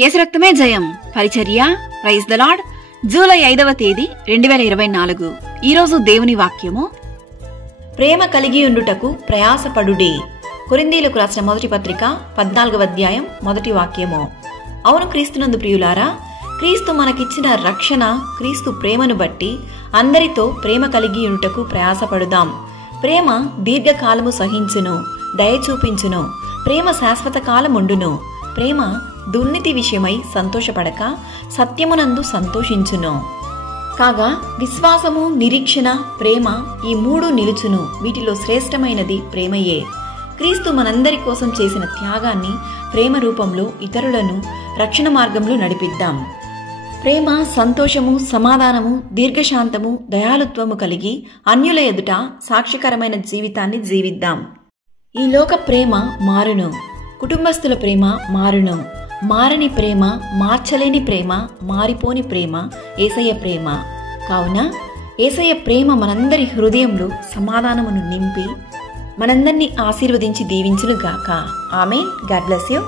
యేసు రక్తమే జయం పరిచర్య ప్రైజ్ ద లార్డ్. జూలై 5వ తేదీ 2024. ఈరోజు దేవుని వాక్యము, ప్రేమ కలిగి ఉండుటకు ప్రయాసపడుడి. కొరింథీయులకు రాసిన మొదటి పత్రిక 14వ అధ్యాయం 1వ వాక్యము. అవును క్రీస్తునందు ప్రియులారా, క్రీస్తు మనకిచ్చిన రక్షణ, క్రీస్తు ప్రేమను బట్టి అందరితో ప్రేమ కలిగి ఉండుటకు ప్రయాసపడుదాం. ప్రేమ దీర్ఘకాలము సహించును, దయ చూపించును. ప్రేమ శాశ్వత కాలముండును. ప్రేమ దుర్నీతి విషయమై సంతోషపడక సత్యమునందు సంతోషించును. కాగా విశ్వాసము, నిరీక్షణ, ప్రేమ ఈ మూడు నిలుచును. వీటిలో శ్రేష్టమైనది ప్రేమయే. క్రీస్తు మనందరి కోసం చేసిన త్యాగాన్ని ప్రేమ రూపంలో ఇతరులను రక్షణ మార్గంలో నడిపిద్దాం. ప్రేమ, సంతోషము, సమాధానము, దీర్ఘశాంతము, దయాళుత్వము కలిగి అన్యుల ఎదుట సాక్షికరమైన జీవితాన్ని జీవిద్దాం. ఈ లోక ప్రేమ మారును, కుటుంబస్తుల ప్రేమ మారును. మారని ప్రేమ, మార్చలేని ప్రేమ, మారిపోని ప్రేమ యేసయ్య ప్రేమ. కావున యేసయ్య ప్రేమ మనందరి హృదయంలో సమాధానమును నింపి మనందరినీ ఆశీర్వదించి దీవించును గాక. ఆమేన్. God bless you.